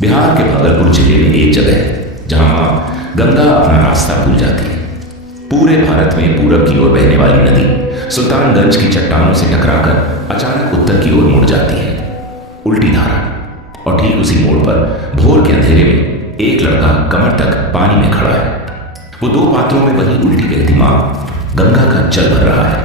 बिहार के भागलपुर जिले में एक जगह है जहां मां गंगा अपना रास्ता भूल जाती है। पूरे भारत में पूरब की ओर बहने वाली नदी सुल्तानगंज की चट्टानों से टकराकर अचानक उत्तर की ओर मुड़ जाती है, उल्टी धारा। और ठीक उसी मोड़ पर भोर के अंधेरे में एक लड़का कमर तक पानी में खड़ा है। वो दो पात्रों में वही उल्टी बहती मां गंगा का जल भर रहा है।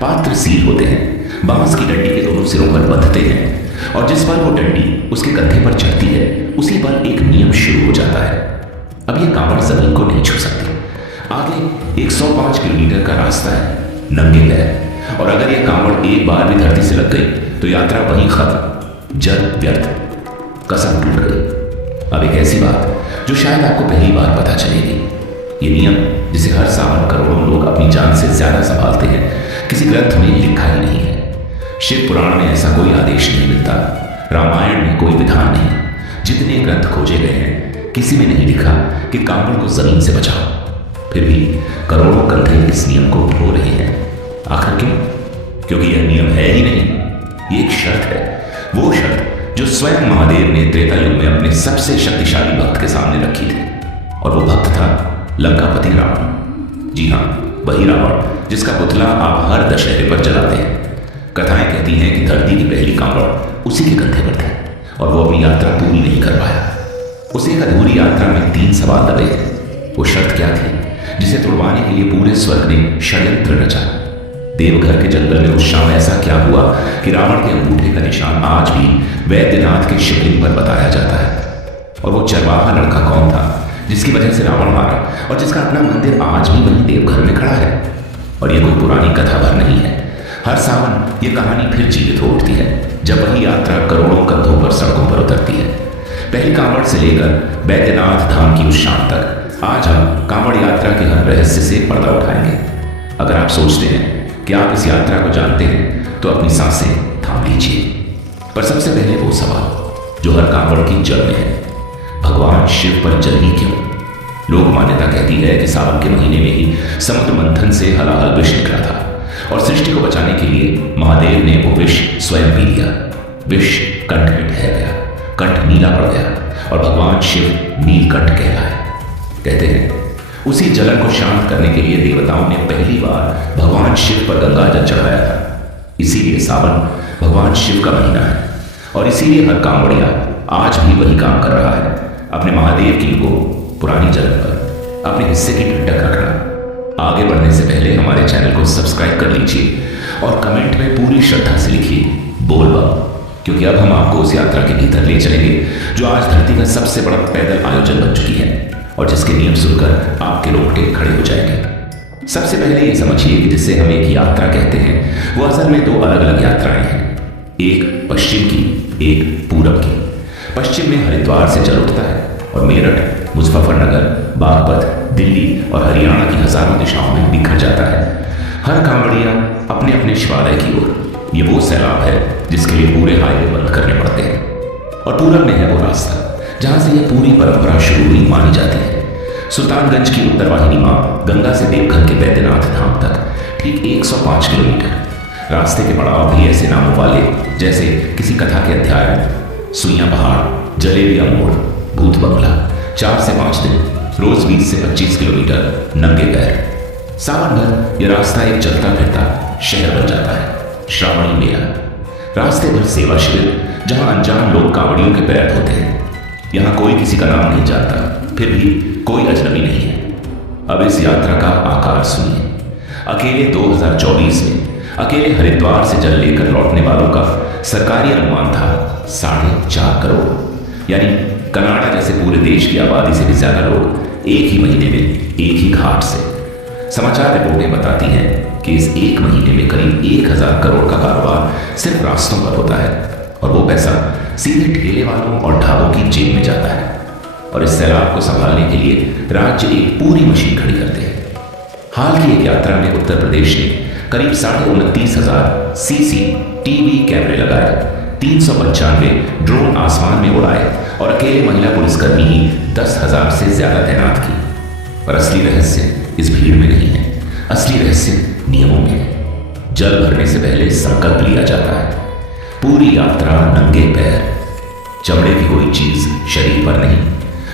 पात्र सील होते हैं, बांस की डंडी के दोनों सिरों पर बंधते हैं और जिस पर वो डंडी उसके कंधे पर चढ़ती है उसी पर एक नियम शुरू हो जाता है। अब ये कांवड़ जमीन को नहीं छू सकती। आगे 105 किलोमीटर का रास्ता है, नंगे पैर। और अगर ये कांवड़ एक बार भी धरती से लग गई तो यात्रा वहीं खत्म, जल व्यर्थ, कसम टूट गई। अब एक ऐसी बात जो शायद आपको पहली बार पता चलेगी। ये नियम जिसे हर सावन करोड़ों लोग अपनी जान से ज्यादा संभालते हैं, किसी ग्रंथ में लिखा ही नहीं है। शिव पुराण में ऐसा कोई आदेश नहीं मिलता, रामायण में कोई विधान नहीं। जितने ग्रंथ खोजे गए हैं किसी में नहीं लिखा कि कांवड़ को जमीन से बचाओ। फिर भी करोड़ों कंधे इस नियम को ढो रहे हैं। आखिर क्यों? क्योंकि यह नियम है ही नहीं, ये एक शर्त है। वो शर्त जो स्वयं महादेव ने त्रेता युग में अपने सबसे शक्तिशाली भक्त के सामने रखी थी। और वो भक्त था लंकापति रावण। जी हाँ, वही रावण जिसका पुतला आप हर दशहरे पर जलाते हैं। कथाएं कहती हैं कि धरती की पहली कांवड़ उसी के कंधे पर थे और वो अपनी यात्रा पूरी नहीं कर पाया। उसे एक अधूरी यात्रा में 3 सवाल दबे थे। वो शर्त क्या थी जिसे तोड़वाने के लिए पूरे स्वर्ग ने षड्यंत्र रचा? देवघर के जंगल में उस शाम ऐसा क्या हुआ कि रावण के अंगूठे का निशान आज भी वैद्यनाथ के शिवलिंग पर बताया जाता है? और वो चरवाहा लड़का कौन था जिसकी वजह से रावण मारा और जिसका अपना मंदिर आज भी वहीं देवघर में खड़ा है? और ये कोई पुरानी कथा भर नहीं है। हर सावन ये कहानी फिर जीवित हो उठती है जब वही यात्रा करोड़ों कंधों पर सड़कों पर उतरती है। पहली कांवड़ से लेकर बैद्यनाथ धाम की उस शाम तक आज हम कांवड़ यात्रा के हर रहस्य से पर्दा उठाएंगे। अगर आप सोचते हैं कि आप इस यात्रा को जानते हैं तो अपनी सांसें थाम लीजिए। पर सबसे पहले वो सवाल जो हर कांवड़ की जड़ में है, भगवान शिव पर जल ही क्यों? लोक मान्यता कहती है कि सावन के महीने में ही समुद्र मंथन से हलाहल विष निकला था और सृष्टि को बचाने के लिए महादेव ने वो विष स्वयं पी लिया। विष कंठ में ठहर गया, कंठ नीला पड़ गया और भगवान शिव नीलकंठ कहलाए। कहते हैं उसी जलन को शांत करने के लिए देवताओं ने पहली बार भगवान शिव पर गंगा जल चढ़ाया था। इसीलिए सावन भगवान शिव का महीना है और इसीलिए हर कांवड़िया आज भी वही काम कर रहा है, अपने महादेव की को पुरानी जगह पर अपने हिस्से की ठंडक रखना। आगे बढ़ने से पहले हमारे चैनल को सब्सक्राइब कर लीजिए और कमेंट में पूरी श्रद्धा से लिखिए बोल बम, क्योंकि अब हम आपको उस यात्रा के भीतर ले चलेंगे जो आज धरती का सबसे बड़ा पैदल आयोजन बन चुकी है और जिसके नियम सुनकर आपके रोंगटे खड़े हो जाएंगे। सबसे पहले ये समझिए कि जिसे हम एक यात्रा कहते हैं वो असल में 2 अलग अलग यात्राएं हैं, एक पश्चिम की, एक पूरब की। पश्चिम में हरिद्वार से जल उठता है और मेरठ, मुजफ्फरनगर, बागपत, दिल्ली और हरियाणा की हजारों दिशाओं में बिखर जाता है। हर कांवड़िया अपने अपने शिवालय की ओर। ये वो सैलाब है जिसके लिए पूरे हाईवे बंद करने पड़ते हैं। और पूरब में है वो रास्ता जहां से यह पूरी परंपरा शुरू हुई मानी जाती है। सुल्तानगंज की उत्तर वाहिनी मां गंगा से देवघर के बैद्यनाथ धाम तक ठीक 105 किलोमीटर। रास्ते के पड़ाव भी ऐसे नामों वाले जैसे किसी कथा के अध्याय में सुइयां पहाड़, जलेबिया मोड़, भूत बंगला। 4 से 5 दिन, रोज 20 से 25 किलोमीटर नंगे पैर। सावन भर यह रास्ता एक चलता फिरता शहर बन जाता है। श्रावणी मेला, रास्ते भर सेवा शिविर जहां अनजान लोग कांवड़ियों के पैर धोते हैं। यहाँ कोई किसी का नाम नहीं जानता, फिर भी कोई अजनबी नहीं है। अब इस यात्रा का आकार सुनिए। अकेले 2024 में अकेले हरिद्वार से जल लेकर लौटने वालों का सरकारी अनुमान था 4.5 करोड़। यानी कनाडा जैसे पूरे देश की आबादी से भी ज्यादा लोग एक ही महीने में एक ही घाट से। समाचार रिपोर्टें बताती हैं कि इस एक महीने में करीब 1000 करोड़ का कारोबार सिर्फ रास्तों पर होता है और वो पैसा सीधे ठेले वालों और ढाबों की जेब में जाता है। और इस सैलाब को संभालने के लिए राज्य एक पूरी मशीन खड़ी करते हैं। हाल की एक यात्रा में उत्तर प्रदेश ने करीब 29,500 सीसीटीवी कैमरे लगाए, 395 ड्रोन आसमान में उड़ाए और अकेले महिला पुलिसकर्मी ही 10,000 से ज्यादा तैनात की। पर असली रहस्य इस भीड़ में नहीं है, असली रहस्य नियमों में है। जल भरने से पहले संकल्प लिया जाता है, पूरी यात्रा नंगे पैर, चमड़े की कोई चीज शरीर पर नहीं,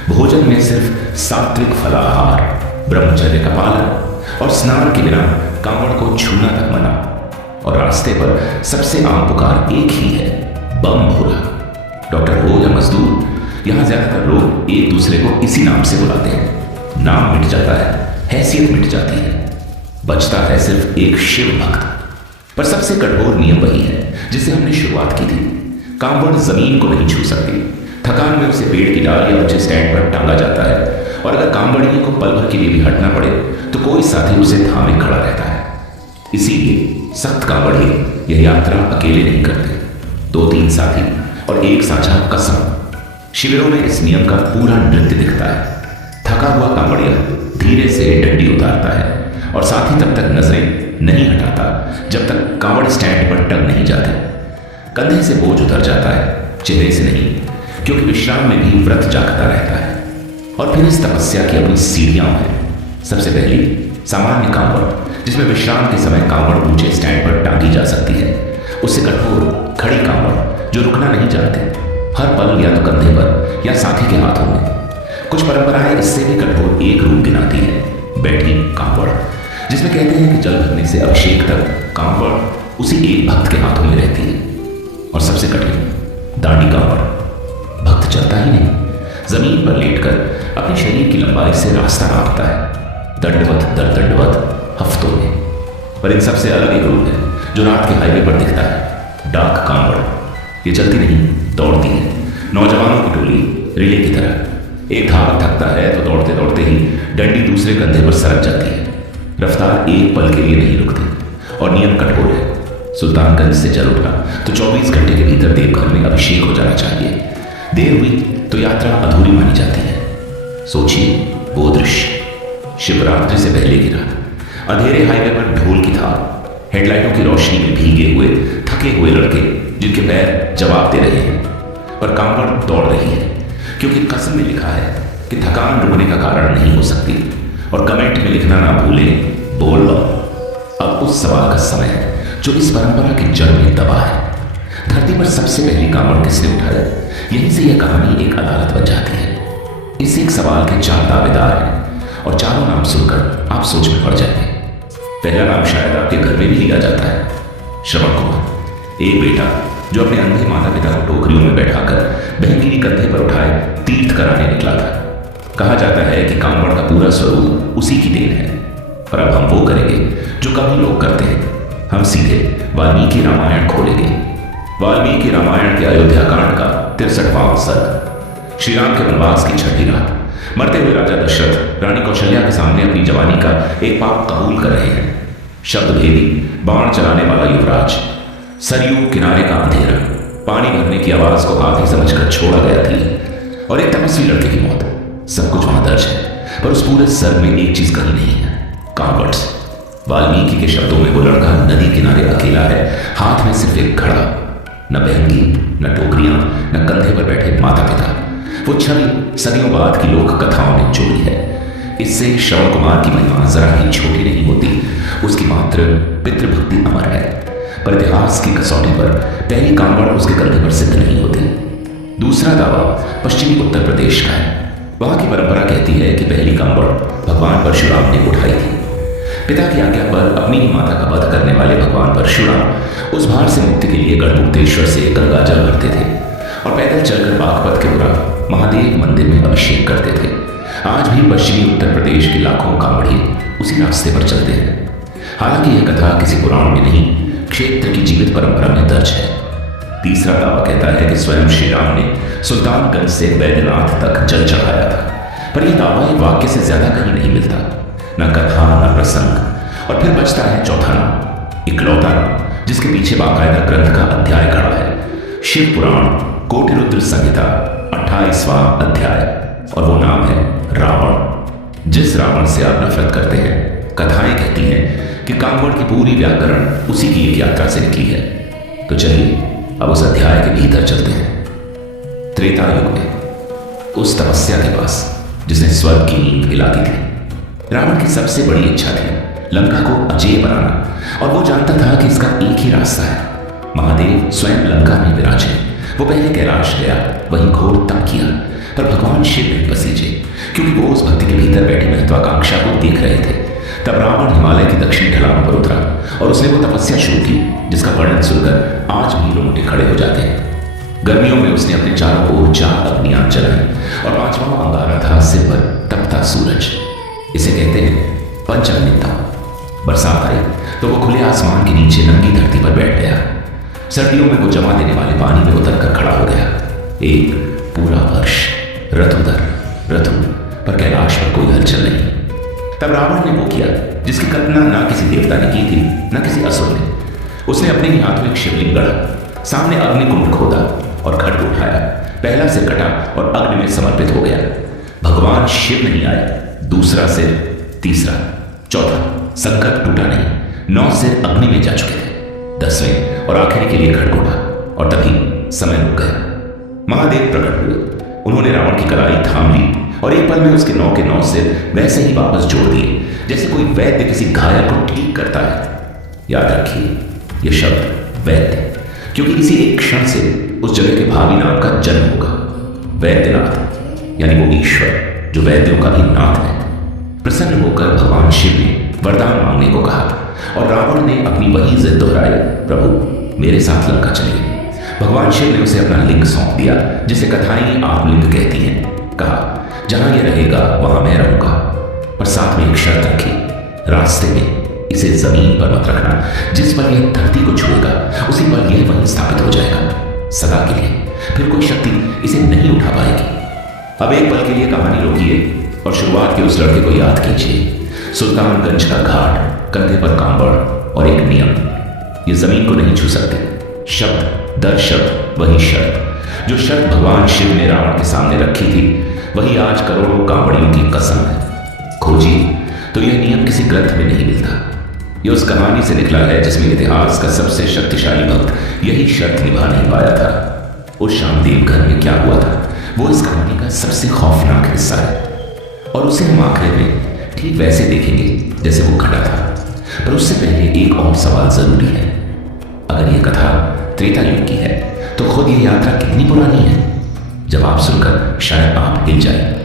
भोजन में सिर्फ सात्विक फलाहार, ब्रह्मचर्य का पालन और स्नान के बिना कांवड़ को छूना तक मना। और रास्ते पर सबसे आम पुकार एक ही है, बम भोला। डॉक्टर हो या मजदूर, यहां ज्यादातर लोग एक दूसरे को इसी नाम से बुलाते हैं। नाम मिट जाता है, हैसियत मिट जाती है, बचता है सिर्फ एक शिव भक्त। पर सबसे कठोर नियम वही है जिसे हमने शुरुआत की थी। कांवड़ जमीन को नहीं छू सकती। थकान में उसे पेड़ की डाल या ऊंचे स्टैंड पर टांगा जाता है, और अगर कांवड़िए को पल भर के लिए भी हटना पड़े तो कोई साथी उसे थामे खड़ा रहता है। इसीलिए सख्त कांवड़िए यह यात्रा अकेले नहीं करते, 2-3 साथी और एक साझा कसम। शिविरों में इस नियम का पूरा नृत्य दिखता है। थका हुआ कांवड़िया धीरे से डंडी उतारता है और साथी तब तक नजरें नहीं हटाता जब तक कांवड़ स्टैंड पर टंग नहीं जाते। कंधे से बोझ उतर जाता है, चेहरे से नहीं, क्योंकि विश्राम में भी व्रत जागता रहता है। और फिर इस तपस्या की अपनी सीढ़ियां हैं। सबसे पहली सामान्य कांवड़, जिसमें विश्राम के समय कांवड़ ऊंचे स्टैंड पर टांगी जा सकती है। उससे कठोर खड़ी कांवड़, जो रुकना नहीं चाहते, हर पल या तो कंधे पर या साथी के हाथों में। कुछ परंपराएं इससे भी कठोर एक रूप गिनाती है, बैठी कांवड़, जिसमें कहते हैं कि जल भरने से अभिषेक तक कांवड़ उसी एक भक्त के हाथों में रहती है। और सबसे कठिन दांडी कांवड़, भक्त चलता ही नहीं, जमीन पर लेटकर अपने शरीर की लंबाई से रास्ता नापता है, दंडवत दर दंडवत हफ्तों में। पर इन सबसे अलग एक रूप है जो रात के हाईवे पर दिखता है, डाक कांवड़। ये चलती नहीं, दौड़ती है, नौजवानों की टोली रिले की तरह। एक धावक थकता है तो दौड़ते दौड़ते ही डंडी दूसरे कंधे पर सरक जाती है। रफ्तार एक पल के लिए नहीं रुकती और नियम कठोर है। सुल्तानगंज से चल उठा तो 24 घंटे के भीतर देवघर में अभिषेक हो जाना चाहिए। देर हुई तो यात्रा अधूरी मानी जाती है। सोचिए वो दृश्य, शिवरात्रि से पहले की रात, अंधेरे हाईवे पर ढोल की थाप, हेडलाइटों की रोशनी में भीगे हुए थके हुए लड़के जिनके पैर जवाब दे रहे हैं, पर कांवड़ दौड़ रही है, क्योंकि कसम में लिखा है कि थकान रुकने का कारण नहीं हो सकती। और कमेंट में लिखना ना भूलें, बोल लो। अब उस सवाल का समय है जो इस परंपरा की जड़ में दबा है। धरती पर सबसे पहली कांवड़ किसने उठाया? यहीं से यह कहानी एक अदालत बन जाती है। इस एक सवाल के 4 दावेदार हैं और चारों नाम सुनकर आप सोच में पड़ जाएंगे। पहला नाम शायद आपके घर में भी लिया जाता है, श्रवण कुमार। एक बेटा जो अपने अंधे माता पिता को टोकरियों में बैठाकर बहनगिरी कंधे पर उठाए तीर्थ कराने निकला था। कहा जाता है कि कांवड़ का पूरा स्वरूप उसी की देन है। पर अब हम वो करेंगे जो कभी लोग करते हैं। हम सीधे वाल्मीकि रामायण खोलेंगे। वाल्मीकि रामायण के अयोध्या कांड का 63वां सर्ग। श्री राम के वनवास की छठी रात, मरते हुए राजा दशरथ रानी कौशल्या के सामने अपनी जवानी का एक पाप कबूल कर रहे हैं। शब्द भेदी बाण चलाने वाला युवराज, सरयू किनारे का अंधेरा, पानी भरने की आवाज को हाथी समझकर छोड़ा गया थी, और एक तपस्वी लड़के की मौत। सब कुछ वहां दर्ज है, पर उस पूरे सर्ग में एक चीज कही नहीं है, कांवड़। वाल्मीकि के शब्दों में वो लड़का नदी किनारे अकेला है, हाथ में सिर्फ एक घड़ा, न बहंगी, न टोकरियां, न कंधे पर बैठे माता पिता। वो छवि सदियों बाद की लोक कथाओं ने जोड़ी है। इससे श्रवण कुमार की महिमा जरा ही छोटी नहीं होती, उसकी मात्र पितृभक्ति अमर है। पर इतिहास की कसौटी पर पहली कांवड़ उसके कंधे पर सिद्ध नहीं होती। दूसरा दावा पश्चिमी उत्तर प्रदेश का है। वहां की परंपरा कहती है कि पहली कांवड़ भगवान परशुराम ने उठाई थी। पिता की आज्ञा पर अपनी ही माता का वध करने वाले भगवान परशुराम उस भार से मुक्ति के लिए गढ़मुक्तेश्वर से गंगा जल भरते थे और पैदल चलकर बागपत के पुरा महादेव मंदिर में अभिषेक करते थे। आज भी पश्चिमी उत्तर प्रदेश के लाखों कांवड़िए उसी रास्ते पर चलते हैं। हालांकि यह कथा किसी पुराण में नहीं, क्षेत्र की जीवित परंपरा में दर्ज है। तीसरा दावा कहता है कि स्वयं श्री राम ने सुल्तानगंज से बैद्यनाथ तक जल चढ़ाया था, पर यह दावा एक वाक्य से ज्यादा कहीं नहीं मिलता, न कथा न प्रसंग। और फिर बचता है चौथा नाम, इकलौता नाम, जिसके पीछे बाकायदा ग्रंथ का अध्याय खड़ा है, शिव पुराण कोटिरुद्र संहिता 28वां अध्याय, और वो नाम है रावण। जिस रावण से आप नफरत करते हैं, कथाएं कहती हैं कि कांवड़ की पूरी व्याकरण उसी की एक यात्रा से निकली है। तो चलिए अब उस अध्याय के भीतर चलते हैं। त्रेता युग में उस तपस्या के पास जिसने स्वर्ग की नींद हिला दी थी, रावण की सबसे बड़ी इच्छा थी लंका को अजेय बनाना, और वो जानता था कि इसका एक ही रास्ता है, महादेव स्वयं लंका में विराजे। वो पहले कैलाश गया, वहीं घोर तप किया, पर भगवान शिव नहीं पसीजे, क्योंकि वो उस भक्ति के भीतर बैठी महत्वाकांक्षा को देख रहे थे। तब रावण हिमालय की दक्षिण ढलानों पर उतरा और उसने वो तपस्या शुरू की जिसका वर्णन सुनकर आज भी रोंगटे खड़े हो जाते हैं। गर्मियों में उसने अपने चारों ओर 4 अग्नियां जलाई और 5वां अंगारा था सिर पर तपता सूरज। इसे कहते हैं पंचअग्निता। बरसात आई तो वो खुले आसमान के नीचे नंगी धरती पर बैठ गया। सर्दियों में वो जमा देने वाले पानी में उतरकर खड़ा हो गया। एक पूरा वर्ष रथु दर रथु, पर कैलाश पर कोई हलचल नहीं। तब रावण ने वो किया जिसकी कल्पना ना किसी देवता ने की थी ना किसी असुर ने। उसने अपने ही हाथ में एक शिवलिंग गढ़ा, सामने अग्निकुंड खोदा और खड्ग उठाया। पहला सिर कटा और अग्नि में समर्पित हो गया। भगवान शिव नहीं आए, दूसरा सिर, तीसरा, चौथा, संकल्प टूटा नहीं। 9 सिर अग्नि में जा चुके थे। 10वें और आखिरी के लिए खड्ग उठा और तभी समय रुक गया। महादेव प्रकट हुए। उन्होंने रावण की कलाई थाम ली और एक पल में उसके 9 के 9 सिर वैसे ही वापस जोड़ दिए जैसे कोई वैद्य किसी घायल को ठीक करता है। याद रखिए यह शब्द वैद्य, क्योंकि इसी एक क्षण से उस जगह के भावी नाम का जन्म होगा। वैद्यनाथ यानी वो ईश्वर जो वैद्यों का भी नाथ है। प्रसन्न होकर भगवान शिव ने वरदान मांगने को कहा और रावण ने अपनी वही जिद दोहराई, प्रभु मेरे साथ लंका चलिए। भगवान शिव ने उसे अपना लिंग सौंप दिया जिसे कथाएं आत्मलिंग कहती हैं। कहा जहां ये रहेगा वहां मैं रहूंगा, पर साथ में एक शर्त रखी, रास्ते में इसे जमीन पर मत रखना। जिस पर यह धरती को छुएगा उसी पर यह वहीं स्थापित हो जाएगा सदा के लिए। फिर कोई शक्ति इसे नहीं उठा पाएगी। अब एक पल के लिए कहानी रोकिए और शुरुआत के उस लड़के को याद कीजिए। सुल्तानगंज का घाट, कंधे पर कांबड़ और एक नियम, ये जमीन को नहीं छू सकते। शब्द दर शब्द वही शर्त, जो शर्त भगवान शिव ने रावण के सामने रखी थी, वही आज करोड़ों कांवड़ियों की कसम है। खोजिए तो यह नियम किसी ग्रंथ में नहीं मिलता। यह उस कहानी से निकला है जिसमें इतिहास का सबसे शक्तिशाली भक्त यही शर्त निभा नहीं पाया था। उस शाम देवघर में क्या हुआ था वो इस कहानी का सबसे खौफनाक हिस्सा है, और उसे हम आखिर में ठीक वैसे देखेंगे जैसे वो घटा था। पर उससे पहले एक और सवाल जरूरी है। अगर यह कथा त्रेता युग की है तो खुद ये यात्रा कितनी पुरानी है? जवाब सुनकर शायद आप हिल जाए।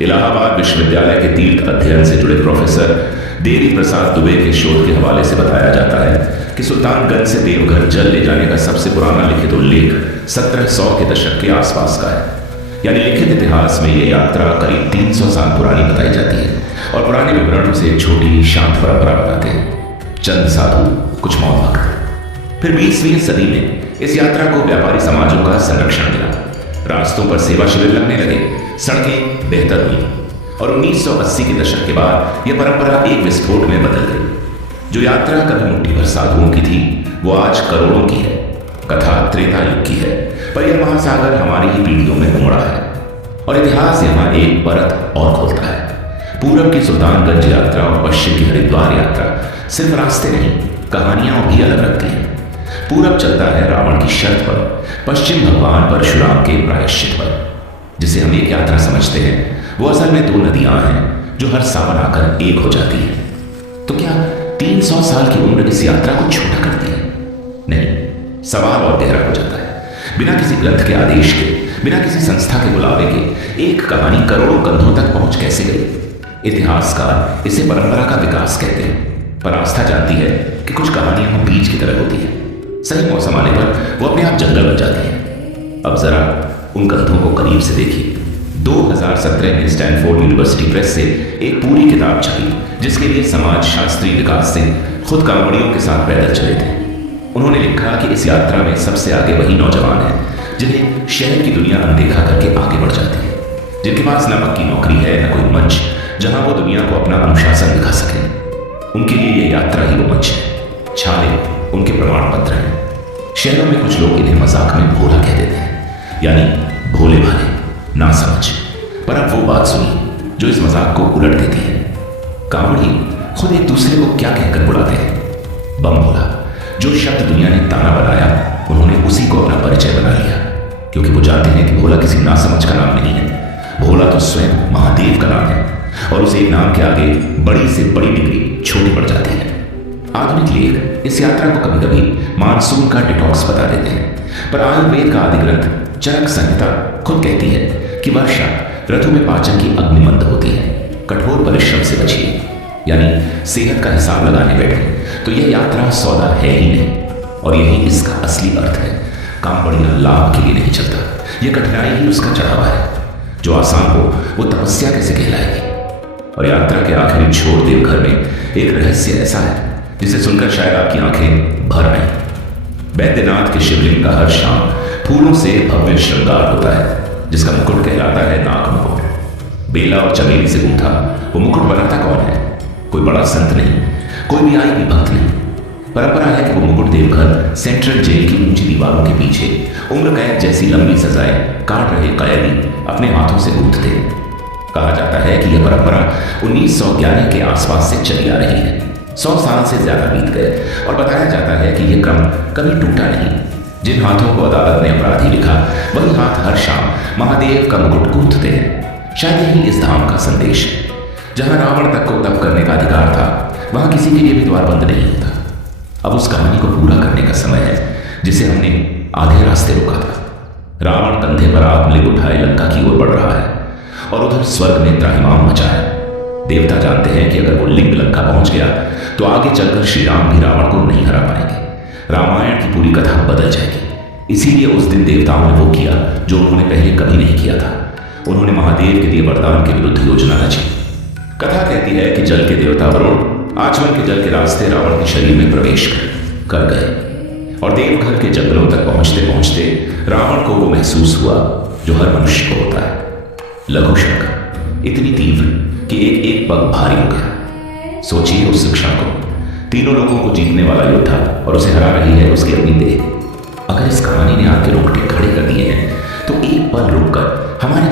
इलाहाबाद विश्वविद्यालय के तीर्थ अध्ययन से जुड़े प्रोफेसर देवी प्रसाद दुबे के शोध के हवाले से बताया जाता है कि सुल्तानगंज से देवघर जल ले जाने का सबसे पुराना लिखित उल्लेख 1700 के दशक के आसपास का है। यानी लिखित इतिहास में यह यात्रा करीब 300 साल पुरानी बताई जाती है, और पुराने विवरणों से एक छोटी शांत परंपरा बताते हैं। चंद साधु, कुछ मौन भक्त। फिर 20वीं सदी में इस यात्रा को व्यापारी समाजों का संरक्षण मिला। रास्तों पर सेवा शिविर लगने लगे, सड़कें बेहतर हुई, और 1980 के दशक के बाद यह परंपरा एक विस्फोट में बदल गई। जो यात्रा कभी मुट्ठी भर साधुओं की थी वो आज करोड़ों की है। कथा त्रेता युग की है, पर यह महासागर हमारी ही पीढ़ियों में उमड़ा है, और इतिहास यहाँ एक परत और खोलता है। पूरब की सुल्तानगंज यात्रा और पश्चिम की हरिद्वार यात्रा सिर्फ रास्ते नहीं, कहानियां भी अलग रखती हैं। पूरब चलता है रावण की शर्त पर, पश्चिम भगवान परशुराम के प्रायश्चित पर। जिसे हम एक यात्रा समझते हैं वो असल में 2 नदियां हैं जो हर सावन आकर एक हो जाती है। तो क्या 300 साल की उम्र इस यात्रा को छोटा करती है? नहीं, सवाल और गहरा हो जाता है। बिना किसी ग्रंथ के आदेश के, बिना किसी संस्था के बुलावे के एक कहानी करोड़ों कंधों तक पहुंच कैसे गई? इतिहासकार इसे परंपरा का विकास कहते हैं, पर आस्था जानती है कि कुछ कहानियां बीज की तरह होती है। सही मौसम आने पर वो अपने आप जंगल बन जाती है। अब जरा उन कंधों को करीब से देखिए। 2017 में स्टैनफोर्ड यूनिवर्सिटी प्रेस से एक पूरी किताब छपी जिसके लिए समाज शास्त्री विकास सिंह खुद कांवड़ियों के साथ पैदल चले थे। उन्होंने लिखा कि इस यात्रा में सबसे आगे वही नौजवान हैं जिन्हें शहर की दुनिया अनदेखा करके आगे बढ़ जाती है, जिनके पास न पक्की नौकरी है न कोई मंच जहां वो दुनिया को अपना अनुशासन दिखा सके। उनके लिए यह यात्रा ही वो मंच है। छाले उनके प्रमाण पत्र हैं। शहरों में कुछ लोग इन्हें मजाक में भोला कह देते हैं, यानी भोले भाले, ना समझ। पर अब वो बात सुनिए जो इस मजाक को उलट देती है। कांवड़ी खुद एक दूसरे को क्या कहकर बुलाते हैं? बम भोला। जो शब्द दुनिया ने ताना बनाया उन्होंने उसी को अपना परिचय बना लिया, क्योंकि वो जानते हैं कि भोला किसी नासमझ का नाम नहीं है। भोला तो स्वयं महादेव का नाम है, और उस एक नाम के आगे बड़ी से बड़ी डिग्री छोटी पड़ जाती है। आधुनिक लेख इस यात्रा को कभी कभी मानसून का डिटॉक्स बता देते हैं, पर आयुर्वेद का आदि ग्रंथ चरक संहिता खुद कहती है कि वर्षा ऋतु में पाचन की अग्निमंद होती है। कठोर परिश्रम से बचिए, यानी सेहत का हिसाब लगाने बैठे तो यह यात्रा सौदा है ही नहीं। और यही इसका असली अर्थ है। काम बढ़िया लाभ के लिए नहीं चलता, यह कठिनाई ही उसका चढ़ावा है। जो आसान हो वो तपस्या कैसे कहलाएगी। और यात्रा के आखिरी छोर देवघर में एक रहस्य ऐसा है जिसे सुनकर शायद आपकी आंखें भर आए। बैद्यनाथ के शिवलिंग का हर शाम फूलों से भव्य श्रृंगार होता है, जिसका मुकुट कहलाता है नाग मुकुट। बेला और चमेली से गूंथा वो मुकुट बनाता कौन है? कोई बड़ा संत नहीं, कोई भी आई भी भक्त नहीं। परंपरा है कि वो मुकुट देवघर सेंट्रल जेल की ऊंची दीवारों के पीछे उम्र कैद जैसी लंबी सजाएं काट रहे कैदी अपने हाथों से गूंथते। कहा जाता है कि यह परंपरा 1911 के आसपास से चली आ रही है। 100 साल से ज्यादा बीत गए और बताया जाता है कि यह क्रम कभी टूटा नहीं। जिन हाथों को अदालत ने अपराधी लिखा वही हाथ हर शाम महादेव का मुकुट गूंथते हैं। शायद यही इस धाम का संदेश है। जहां रावण तक को तप करने का अधिकार था, वहां किसी के लिए भी द्वार बंद नहीं होता। अब उस कहानी को पूरा करने का समय है जिसे हमने आधे रास्ते रोका था। रावण कंधे पर आग उठाए लंका की ओर बढ़ रहा है और उधर स्वर्ग में त्राहिमाम मचा है। देवता जानते हैं कि अगर वो लिंग लंका पहुंच गया तो आगे चलकर श्री राम भी रावण को नहीं हरा पाएंगे। रामायण की पूरी कथा बदल जाएगी। इसीलिए उस दिन देवताओं ने वो किया जो उन्होंने पहले कभी नहीं किया था। उन्होंने महादेव के दिए वरदान के विरुद्ध योजना रची। कथा कहती है कि जल के देवता वरुण आचमन के जल के रास्ते रावण के शरीर में प्रवेश कर गए और देवघर के जंगलों तक पहुंचते पहुंचते रावण को वो महसूस हुआ जो हर मनुष्य को होता है, लघु शंका, इतनी तीव्र कि एक एक पग भारी हो गया। सोचिए उस शिक्षा को, तीनों लोगों को जीतने वाला योद्धा और उसे हरा रही है उसकी अपनी देह। अगर इस कहानी ने आपके रोंगटे खड़े कर दिए हैं तो एक पल रुककर हमारे